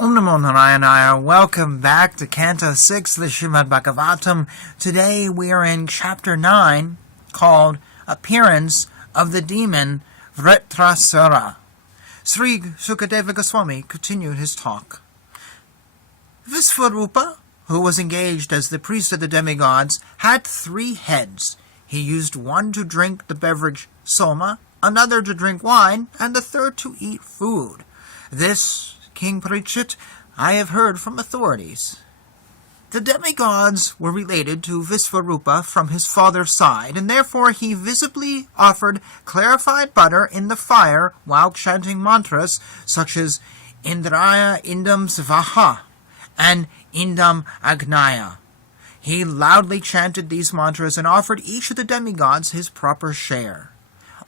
Om Namo Narayana. Welcome back to Canto 6 of the Srimad Bhagavatam. Today we are in Chapter 9 called Appearance of the Demon Vrtrasura. Sri Sukadeva Goswami continued his talk. Visvarupa, who was engaged as the priest of the demigods, had 3 heads. He used one to drink the beverage soma, another to drink wine, and the third to eat food. This, King Parikshit, I have heard from authorities. The demigods were related to Visvarupa from his father's side, and therefore he visibly offered clarified butter in the fire while chanting mantras such as Indraya Indam Svaha and Indam Agnaya. He loudly chanted these mantras and offered each of the demigods his proper share.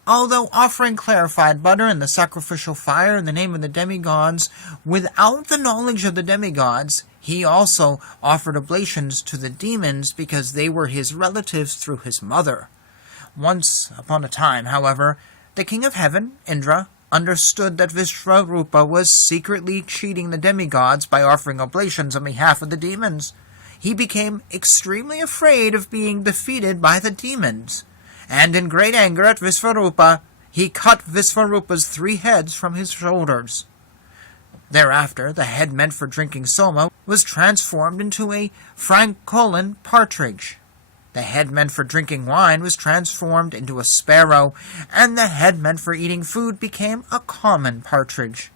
Although offering clarified butter in the sacrificial fire in the name of the demigods, without the knowledge of the demigods, he also offered oblations to the demons because they were his relatives through his mother. Once upon a time, however, the king of heaven, Indra, understood that Visvarupa was secretly cheating the demigods by offering oblations on behalf of the demons. He became extremely afraid of being defeated by the demons, and in great anger at Visvarupa, he cut Visvarupa's 3 heads from his shoulders. Thereafter, the head meant for drinking soma was transformed into a francolin partridge. The head meant for drinking wine was transformed into a sparrow, and the head meant for eating food became a common partridge.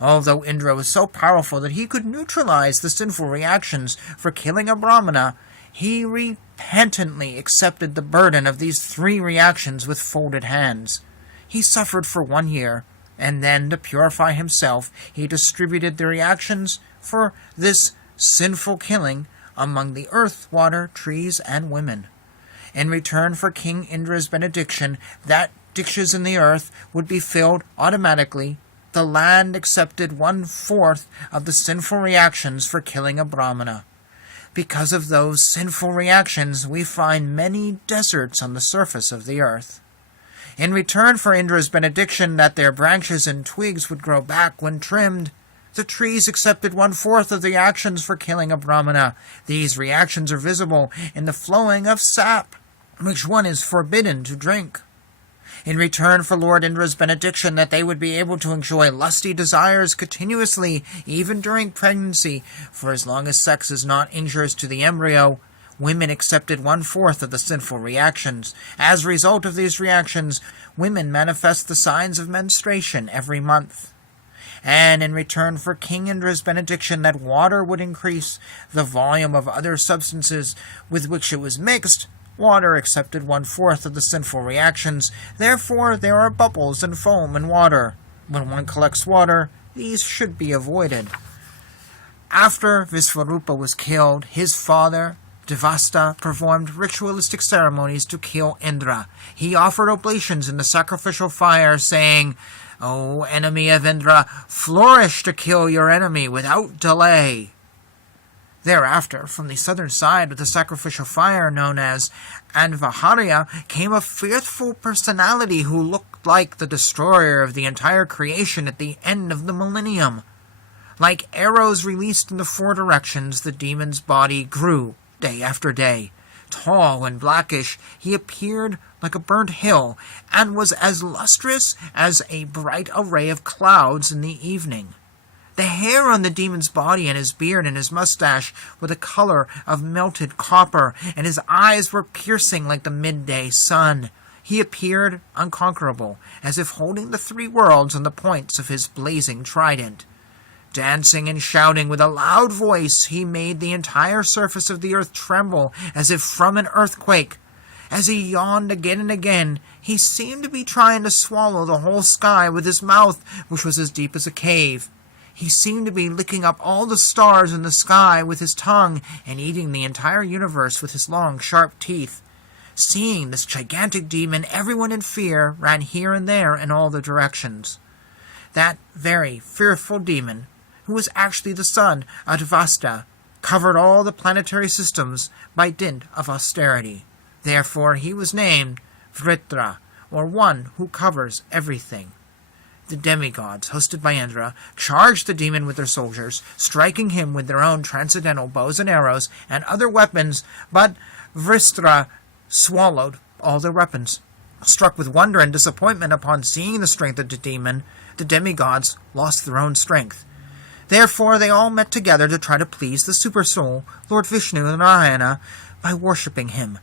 Although Indra was so powerful that he could neutralize the sinful reactions for killing a brahmana, he repentantly accepted the burden of these 3 reactions with folded hands. He suffered for 1 year, and then, to purify himself, he distributed the reactions for this sinful killing among the earth, water, trees, and women. In return for King Indra's benediction that ditches in the earth would be filled automatically, the land accepted 1/4 of the sinful reactions for killing a brahmana. Because of those sinful reactions, we find many deserts on the surface of the earth. In return for Indra's benediction that their branches and twigs would grow back when trimmed, the trees accepted 1/4 of the actions for killing a brahmana. These reactions are visible in the flowing of sap, which one is forbidden to drink. In return for Lord Indra's benediction that they would be able to enjoy lusty desires continuously, even during pregnancy, for as long as sex is not injurious to the embryo, women accepted 1/4 of the sinful reactions. As a result of these reactions, women manifest the signs of menstruation every month. And in return for King Indra's benediction that water would increase the volume of other substances with which it was mixed, water accepted 1/4 of the sinful reactions. Therefore, there are bubbles and foam in water. When one collects water, these should be avoided. After Visvarupa was killed, his father, Devasta, performed ritualistic ceremonies to kill Indra. He offered oblations in the sacrificial fire, saying, "O enemy of Indra, flourish to kill your enemy without delay." Thereafter, from the southern side of the sacrificial fire known as Anvaharya, came a fearful personality who looked like the destroyer of the entire creation at the end of the millennium. Like arrows released in the 4 directions, the demon's body grew day after day. Tall and blackish, he appeared like a burnt hill, and was as lustrous as a bright array of clouds in the evening. The hair on the demon's body and his beard and his mustache were the color of melted copper, and his eyes were piercing like the midday sun. He appeared unconquerable, as if holding the 3 worlds on the points of his blazing trident. Dancing and shouting with a loud voice, he made the entire surface of the earth tremble as if from an earthquake. As he yawned again and again, he seemed to be trying to swallow the whole sky with his mouth, which was as deep as a cave. He seemed to be licking up all the stars in the sky with his tongue and eating the entire universe with his long, sharp teeth. Seeing this gigantic demon, everyone in fear ran here and there in all the directions. That very fearful demon, who was actually the son of Devasta, covered all the planetary systems by dint of austerity. Therefore he was named Vritra, or one who covers everything. The demigods, hosted by Indra, charged the demon with their soldiers, striking him with their own transcendental bows and arrows and other weapons, but Vrtrasura swallowed all their weapons. Struck with wonder and disappointment upon seeing the strength of the demon, the demigods lost their own strength. Therefore they all met together to try to please the Supersoul, Lord Vishnu and Narayana, by worshipping him.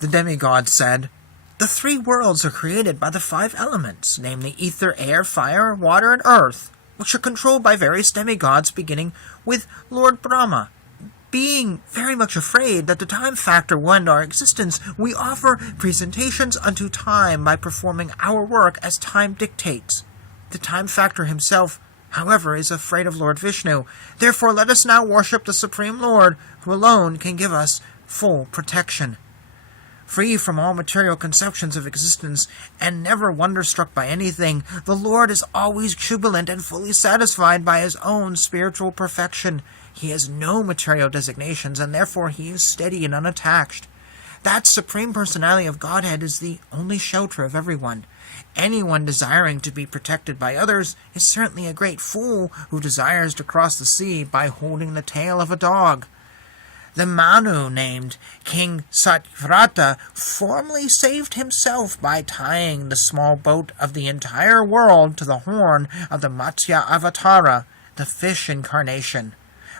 The demigods said, "The 3 worlds are created by the 5 elements, namely ether, air, fire, water, and earth, which are controlled by various demigods, beginning with Lord Brahma. Being very much afraid that the time factor will end our existence, we offer presentations unto time by performing our work as time dictates. The time factor himself, however, is afraid of Lord Vishnu. Therefore let us now worship the Supreme Lord, who alone can give us full protection. Free from all material conceptions of existence, and never wonder-struck by anything, the Lord is always jubilant and fully satisfied by his own spiritual perfection. He has no material designations, and therefore he is steady and unattached. That Supreme Personality of Godhead is the only shelter of everyone. Anyone desiring to be protected by others is certainly a great fool who desires to cross the sea by holding the tail of a dog. The Manu named King Satyavrata formerly saved himself by tying the small boat of the entire world to the horn of the Matsya Avatara, the fish incarnation.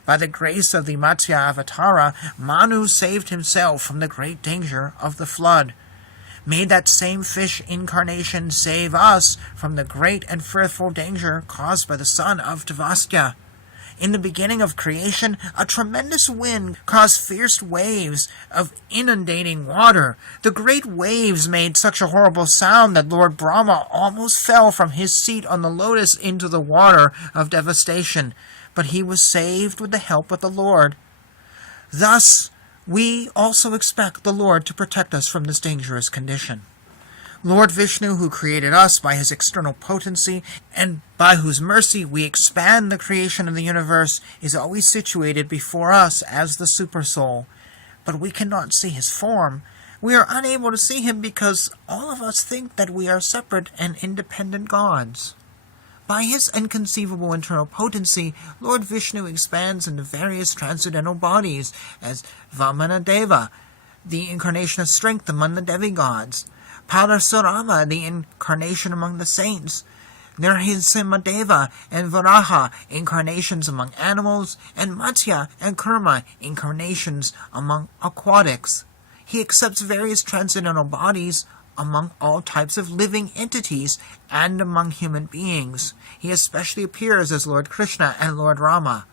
By the grace of the Matsya Avatara, Manu saved himself from the great danger of the flood. May that same fish incarnation save us from the great and fearful danger caused by the son of Devasya. In the beginning of creation, a tremendous wind caused fierce waves of inundating water. The great waves made such a horrible sound that Lord Brahma almost fell from his seat on the lotus into the water of devastation, but he was saved with the help of the Lord. Thus, we also expect the Lord to protect us from this dangerous condition. Lord Vishnu, who created us by his external potency, and by whose mercy we expand the creation of the universe, is always situated before us as the Supersoul. But we cannot see his form. We are unable to see him because all of us think that we are separate and independent gods. By his inconceivable internal potency, Lord Vishnu expands into various transcendental bodies as Vamanadeva, the incarnation of strength among the demigods, Parasurama, the incarnation among the saints, Nrsimhadeva and Varaha, incarnations among animals, and Matsya and Kurma, incarnations among aquatics. He accepts various transcendental bodies among all types of living entities and among human beings. He especially appears as Lord Krishna and Lord Rama.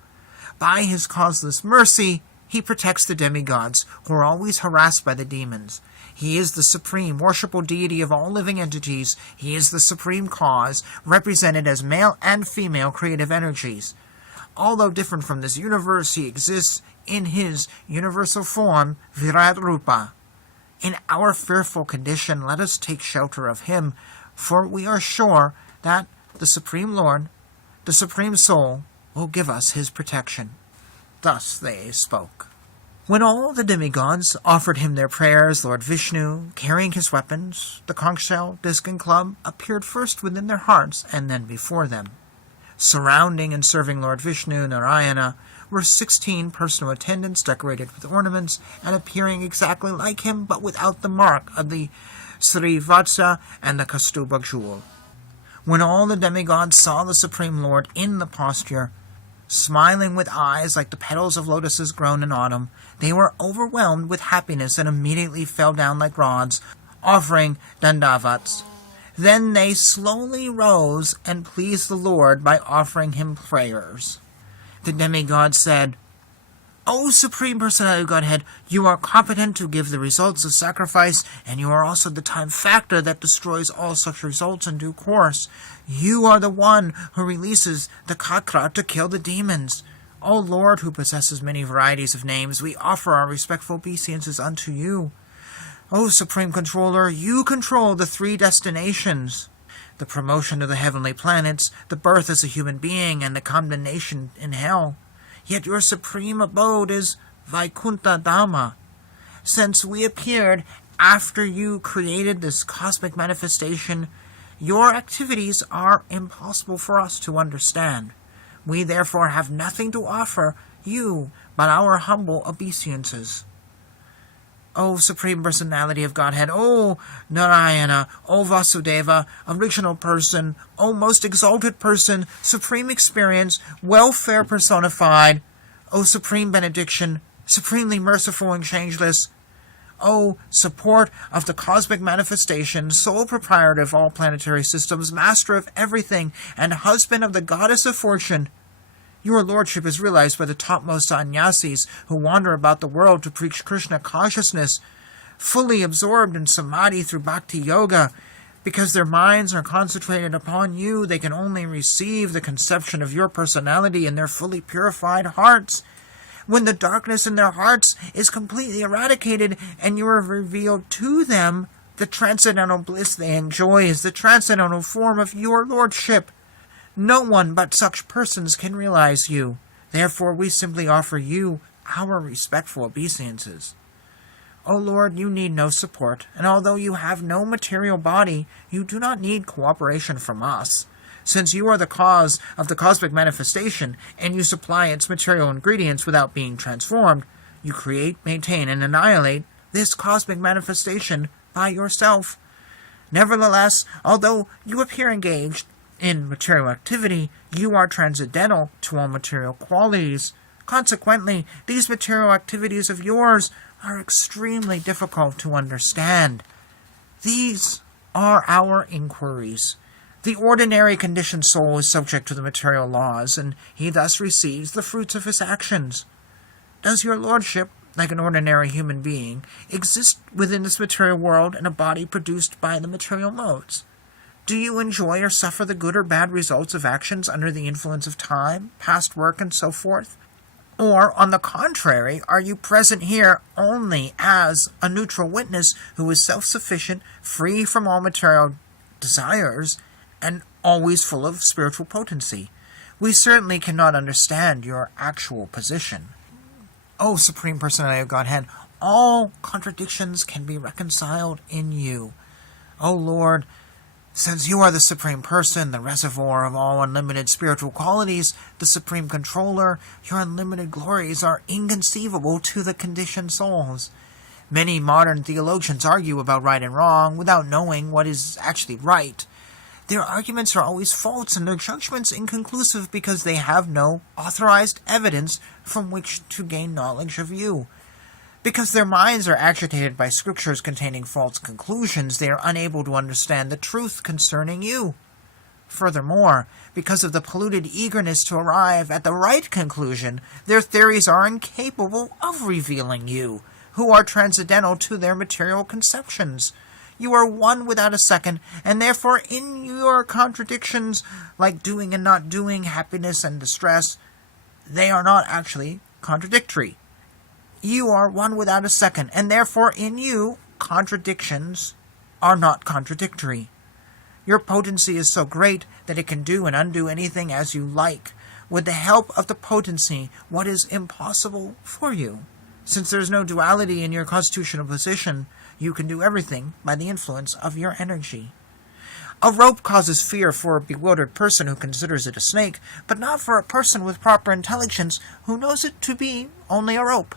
By his causeless mercy, he protects the demigods, who are always harassed by the demons. He is the supreme, worshipful deity of all living entities. He is the supreme cause, represented as male and female creative energies. Although different from this universe, he exists in his universal form, Virat Rupa. In our fearful condition, let us take shelter of him, for we are sure that the Supreme Lord, the Supreme Soul, will give us his protection. Thus they spoke. When all the demigods offered him their prayers, Lord Vishnu, carrying his weapons, the conch shell, disc, and club, appeared first within their hearts and then before them. Surrounding and serving Lord Vishnu, Narayana, were 16 personal attendants decorated with ornaments and appearing exactly like him, but without the mark of the Srivatsa and the Kaustubha jewel. When all the demigods saw the Supreme Lord in the posture, smiling with eyes like the petals of lotuses grown in autumn, they were overwhelmed with happiness and immediately fell down like rods, offering dandavats. Then they slowly rose and pleased the Lord by offering him prayers. The demigod said, "O Supreme Personality of Godhead, you are competent to give the results of sacrifice, and you are also the time factor that destroys all such results in due course. You are the one who releases the kakra to kill the demons. O Lord, who possesses many varieties of names, we offer our respectful obeisances unto you. O Supreme Controller, you control the 3 destinations, the promotion to the heavenly planets, the birth as a human being, and the condemnation in hell. Yet your supreme abode is Vaikuntha Dhamma. Since we appeared after you created this cosmic manifestation, Your activities are impossible for us to understand. We therefore have nothing to offer you but our humble obeisances. O Supreme Personality of Godhead, O Narayana, O Vasudeva, Original Person, O Most Exalted Person, Supreme Experience, Welfare Personified, O Supreme Benediction, Supremely Merciful and Changeless, O Support of the Cosmic Manifestation, Sole Proprietor of all planetary systems, Master of everything, and Husband of the Goddess of Fortune, your lordship is realized by the topmost sannyasis who wander about the world to preach Krishna consciousness, fully absorbed in samadhi through bhakti yoga. Because their minds are concentrated upon you, they can only receive the conception of your personality in their fully purified hearts. When the darkness in their hearts is completely eradicated and you are revealed to them, the transcendental bliss they enjoy is the transcendental form of your lordship. No one but such persons can realize you. Therefore, we simply offer you our respectful obeisances. O Lord, you need no support, and although you have no material body, you do not need cooperation from us. Since you are the cause of the cosmic manifestation, and you supply its material ingredients without being transformed, you create, maintain, and annihilate this cosmic manifestation by yourself. Nevertheless, although you appear engaged in material activity, you are transcendental to all material qualities. Consequently, these material activities of yours are extremely difficult to understand. These are our inquiries. The ordinary conditioned soul is subject to the material laws, and he thus receives the fruits of his actions. Does your lordship, like an ordinary human being, exist within this material world in a body produced by the material modes? Do you enjoy or suffer the good or bad results of actions under the influence of time, past work, and so forth? Or, on the contrary, are you present here only as a neutral witness who is self-sufficient, free from all material desires, and always full of spiritual potency? We certainly cannot understand your actual position. O Supreme Personality of Godhead, all contradictions can be reconciled in you. O Lord, since you are the Supreme Person, the reservoir of all unlimited spiritual qualities, the Supreme Controller, your unlimited glories are inconceivable to the conditioned souls. Many modern theologians argue about right and wrong without knowing what is actually right. Their arguments are always false and their judgments inconclusive because they have no authorized evidence from which to gain knowledge of you. Because their minds are agitated by scriptures containing false conclusions, they are unable to understand the truth concerning you. Furthermore, because of the polluted eagerness to arrive at the right conclusion, their theories are incapable of revealing you, who are transcendental to their material conceptions. You are one without a second, and therefore in your contradictions, like doing and not doing, happiness and distress, they are not actually contradictory. You are one without a second, and therefore in you, contradictions are not contradictory. Your potency is so great that it can do and undo anything as you like. With the help of the potency, what is impossible for you? Since there is no duality in your constitutional position, you can do everything by the influence of your energy. A rope causes fear for a bewildered person who considers it a snake, but not for a person with proper intelligence who knows it to be only a rope.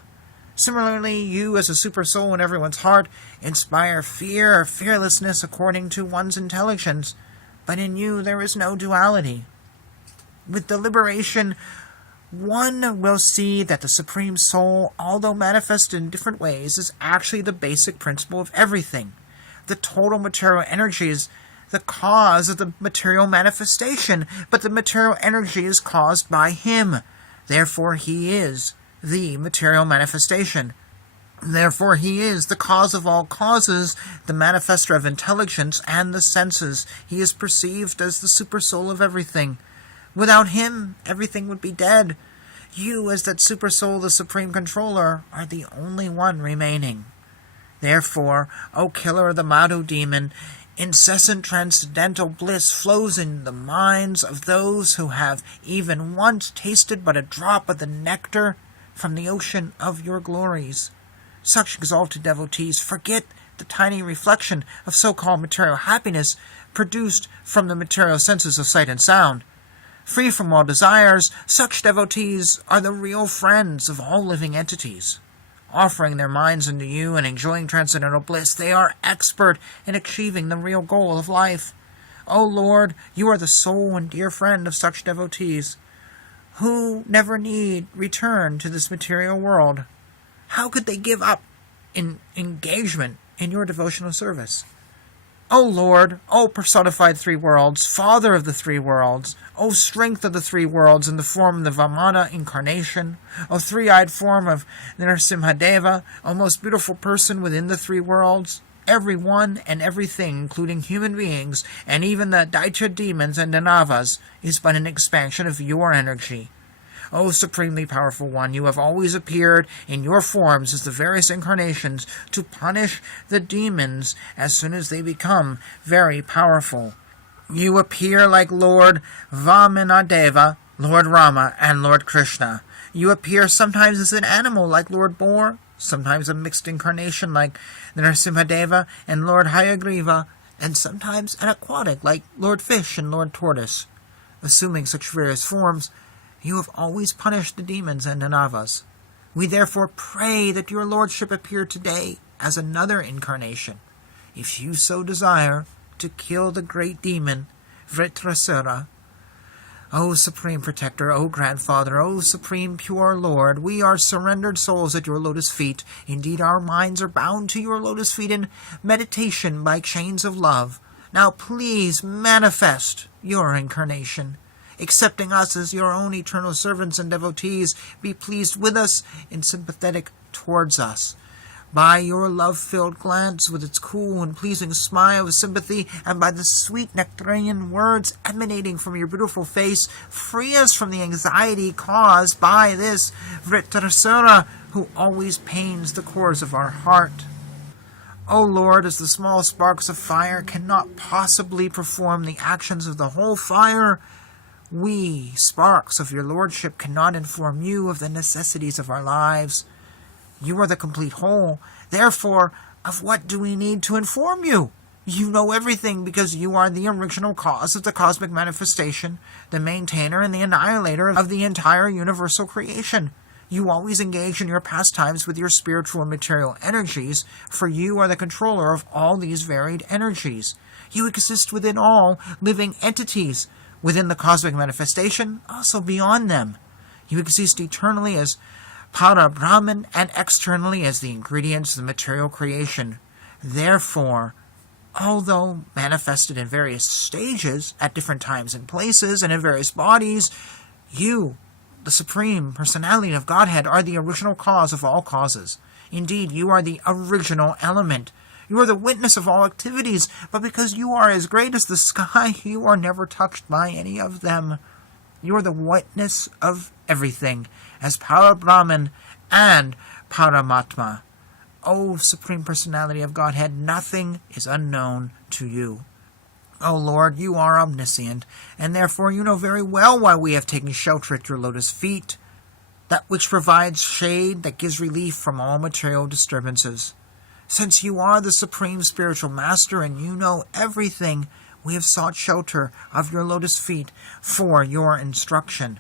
Similarly, you as a super soul in everyone's heart inspire fear or fearlessness according to one's intelligence, but in you there is no duality. With deliberation, one will see that the Supreme Soul, although manifested in different ways, is actually the basic principle of everything. The total material energy is the cause of the material manifestation, but the material energy is caused by him. Therefore, he is the material manifestation. Therefore, he is the cause of all causes, the manifester of intelligence and the senses. He is perceived as the supersoul of everything. Without him, everything would be dead. You, as that supersoul, the supreme controller, are the only one remaining. Therefore, O killer of the Madhu demon, incessant transcendental bliss flows in the minds of those who have even once tasted but a drop of the nectar from the ocean of your glories. Such exalted devotees forget the tiny reflection of so-called material happiness, produced from the material senses of sight and sound. Free from all desires, such devotees are the real friends of all living entities. Offering their minds unto you and enjoying transcendental bliss, they are expert in achieving the real goal of life. O Lord, you are the sole and dear friend of such devotees, who never need return to this material world. How could they give up in engagement in your devotional service? O Lord, O personified three worlds, Father of the three worlds, O strength of the three worlds in the form of the Vamana incarnation, O three-eyed form of Narasimhadeva, O most beautiful person within the three worlds, every one and everything, including human beings, and even the Daitya demons and Danavas, is but an expansion of your energy. O supremely powerful one, you have always appeared in your forms as the various incarnations to punish the demons as soon as they become very powerful. You appear like Lord Vamanadeva, Lord Rama, and Lord Krishna. You appear sometimes as an animal like Lord Boar, sometimes a mixed incarnation like Narasimhadeva and Lord Hayagriva, and sometimes an aquatic like Lord Fish and Lord Tortoise. Assuming such various forms, you have always punished the demons and Danavas. We therefore pray that your lordship appear today as another incarnation, if you so desire, to kill the great demon, Vrtrasura. O Supreme Protector, O Grandfather, O Supreme Pure Lord, we are surrendered souls at your lotus feet. Indeed, our minds are bound to your lotus feet in meditation by chains of love. Now please manifest your incarnation. Accepting us as your own eternal servants and devotees, be pleased with us and sympathetic towards us. By your love-filled glance with its cool and pleasing smile of sympathy, and by the sweet nectarian words emanating from your beautiful face, free us from the anxiety caused by this Vrtrasura, who always pains the cores of our heart. O Lord, as the small sparks of fire cannot possibly perform the actions of the whole fire, we, sparks of your lordship, cannot inform you of the necessities of our lives. You are the complete whole. Therefore, of what do we need to inform you? You know everything because you are the original cause of the cosmic manifestation, the maintainer and the annihilator of the entire universal creation. You always engage in your pastimes with your spiritual and material energies, for you are the controller of all these varied energies. You exist within all living entities, within the cosmic manifestation, also beyond them. You exist eternally as Para Brahman and externally as the ingredients of the material creation. Therefore, although manifested in various stages, at different times and places, and in various bodies, you, the Supreme Personality of Godhead, are the original cause of all causes. Indeed, you are the original element. You are the witness of all activities, but because you are as great as the sky, you are never touched by any of them. You are the witness of everything, as Para Brahman and Paramatma. O Supreme Personality of Godhead, nothing is unknown to you. O Lord, you are omniscient, and therefore you know very well why we have taken shelter at your lotus feet, that which provides shade that gives relief from all material disturbances. Since you are the Supreme Spiritual Master and you know everything, we have sought shelter of your lotus feet for your instruction.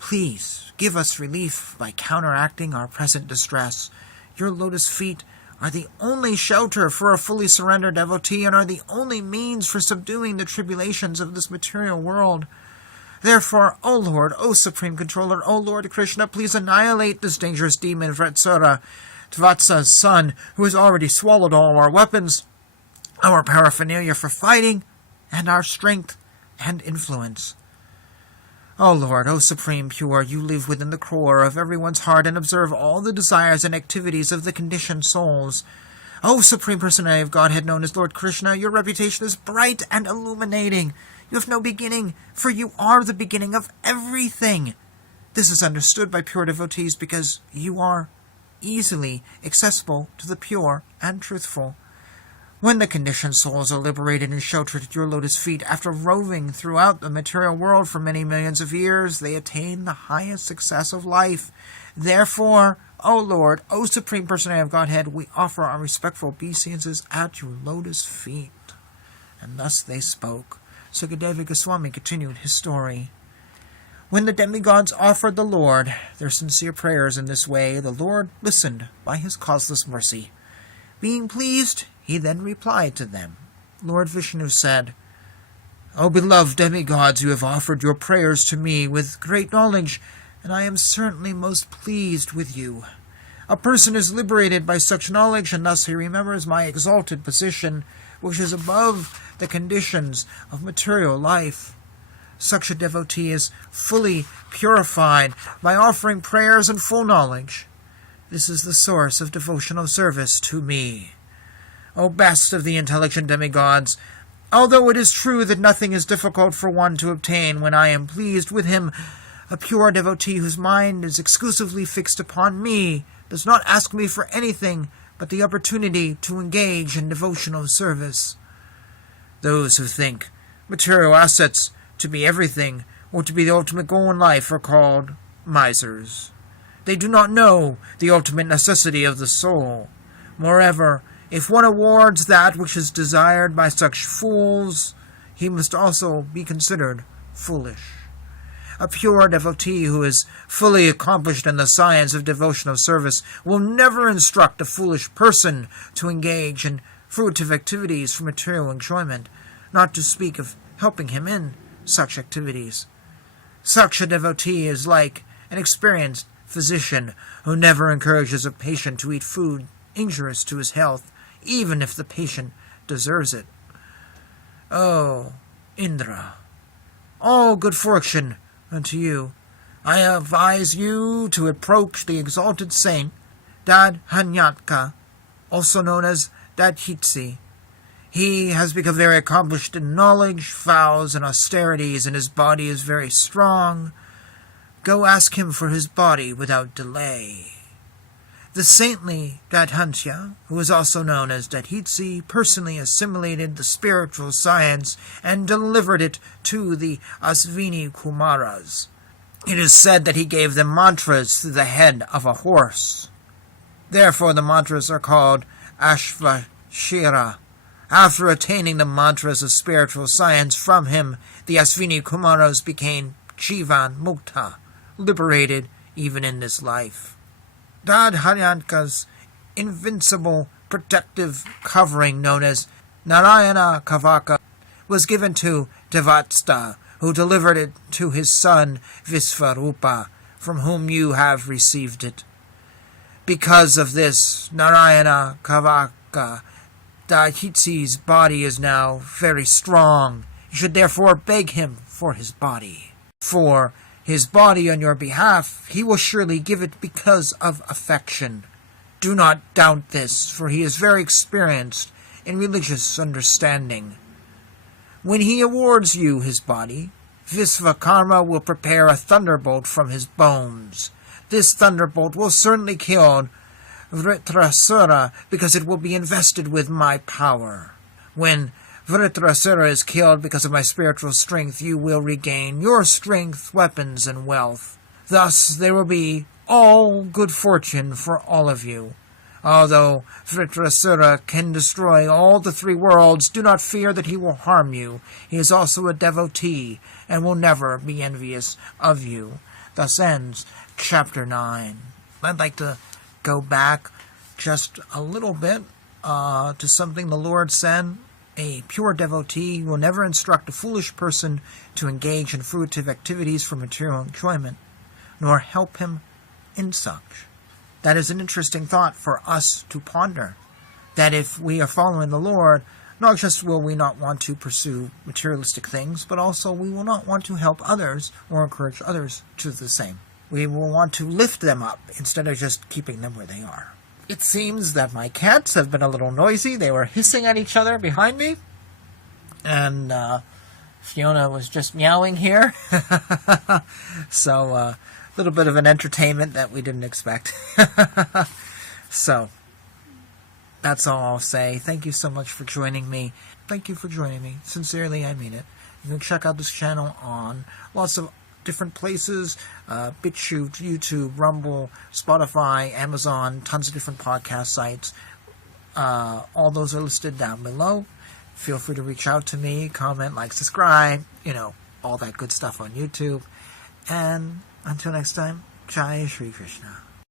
Please give us relief by counteracting our present distress. Your lotus feet are the only shelter for a fully surrendered devotee and are the only means for subduing the tribulations of this material world. Therefore, O Lord, O Supreme Controller, O Lord Krishna, please annihilate this dangerous demon Vrtrasura, Tvatsa's son, who has already swallowed all our weapons, our paraphernalia for fighting, and our strength and influence. O Lord, O Supreme Pure, you live within the core of everyone's heart and observe all the desires and activities of the conditioned souls. O Supreme Personality of Godhead, known as Lord Krishna, your reputation is bright and illuminating. You have no beginning, for you are the beginning of everything. This is understood by pure devotees because you are easily accessible to the pure and truthful. When the conditioned souls are liberated and sheltered at your lotus feet, after roving throughout the material world for many millions of years, they attain the highest success of life. Therefore, O Lord, O Supreme Personality of Godhead, we offer our respectful obeisances at your lotus feet. And thus they spoke. Sukadeva Goswami continued his story. When the demigods offered the Lord their sincere prayers in this way, the Lord listened by his causeless mercy. Being pleased, he then replied to them. Lord Vishnu said, O beloved demigods, you have offered your prayers to me with great knowledge, and I am certainly most pleased with you. A person is liberated by such knowledge, and thus he remembers my exalted position, which is above the conditions of material life. Such a devotee is fully purified by offering prayers and full knowledge. This is the source of devotional service to me. O best of the intelligent demigods, although it is true that nothing is difficult for one to obtain when I am pleased with him, a pure devotee whose mind is exclusively fixed upon me does not ask me for anything but the opportunity to engage in devotional service. Those who think material assets to be everything or to be the ultimate goal in life are called misers. They do not know the ultimate necessity of the soul. Moreover, if one awards that which is desired by such fools, he must also be considered foolish. A pure devotee who is fully accomplished in the science of devotional service will never instruct a foolish person to engage in fruitive activities for material enjoyment, not to speak of helping him in such activities. Such a devotee is like an experienced physician who never encourages a patient to eat food injurious to his health, even if the patient deserves it. O Indra, all good fortune unto you. I advise you to approach the exalted saint, Dadhanyatka, also known as Dadhitsi. He has become very accomplished in knowledge, vows, and austerities, and his body is very strong. Go ask him for his body without delay. The saintly Dadhantya, who is also known as Dadhitsi, personally assimilated the spiritual science and delivered it to the Asvini Kumaras. It is said that he gave them mantras through the head of a horse. Therefore the mantras are called Ashvashira. After attaining the mantras of spiritual science from him, the Asvini Kumaras became Jivan Mukta, liberated even in this life. Dadhanyanka's invincible protective covering, known as Narayana Kavaka, was given to Devatsta, who delivered it to his son Visvarupa, from whom you have received it. Because of this Narayana Kavaka, Dahitsi's body is now very strong. You should therefore beg him for his body. For his body on your behalf, he will surely give it because of affection. Do not doubt this, for he is very experienced in religious understanding. When he awards you his body, Visvakarma will prepare a thunderbolt from his bones. This thunderbolt will certainly kill Vrtrasura, because it will be invested with my power. When Vrtrasura is killed because of my spiritual strength, you will regain your strength, weapons, and wealth. Thus there will be all good fortune for all of you. Although Vrtrasura can destroy all the three worlds, do not fear that he will harm you. He is also a devotee, and will never be envious of you. Thus ends chapter 9. I'd like to go back just a little bit to something the Lord said. A pure devotee will never instruct a foolish person to engage in fruitive activities for material enjoyment, nor help him in such. That is an interesting thought for us to ponder, that if we are following the Lord, not just will we not want to pursue materialistic things, but also we will not want to help others or encourage others to do the same. We will want to lift them up instead of just keeping them where they are. It seems that my cats have been a little noisy. They were hissing at each other behind me. And Fiona was just meowing here. So a little bit of an entertainment that we didn't expect. So that's all I'll say. Thank you so much for joining me. Thank you for joining me. Sincerely, I mean it. You can check out this channel on lots of different places, BitChute, YouTube, Rumble, Spotify, Amazon, tons of different podcast sites. All those are listed down below. Feel free to reach out to me, comment, like, subscribe, all that good stuff on YouTube. And until next time, Jai Shri Krishna.